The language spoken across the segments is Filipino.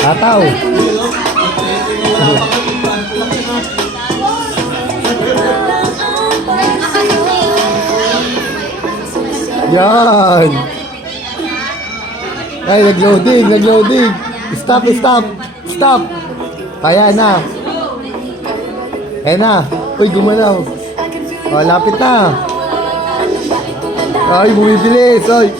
Tataw. Yan. Ay, nag-loading. Stop. Kaya na. Ayan na. Uy, gumalaw. Oh, lapit na. Ay, bumibilis. Ay.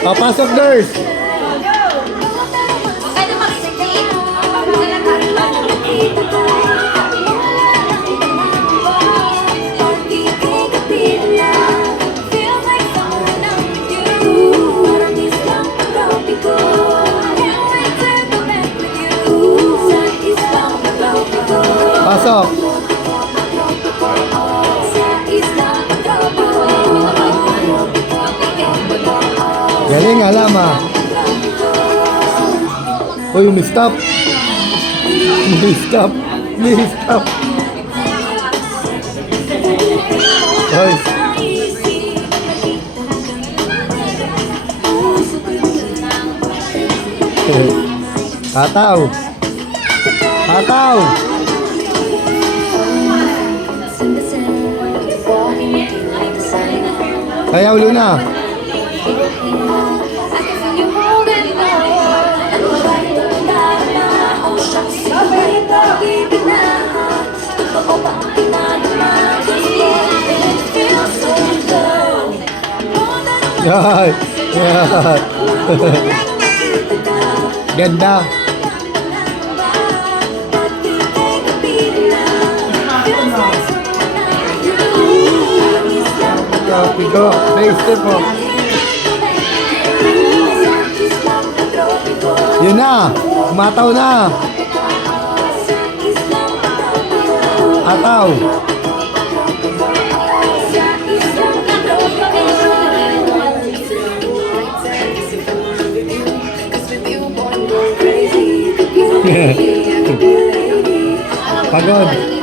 Papasok, nurse. Pasok. Galing, alam ah. Uy, umi-stop. Uy. Tataw. Kaya ulo na. Yan. Ganda. Pigo, next step mo. Yun na, umataw na. Ataw. Pagod.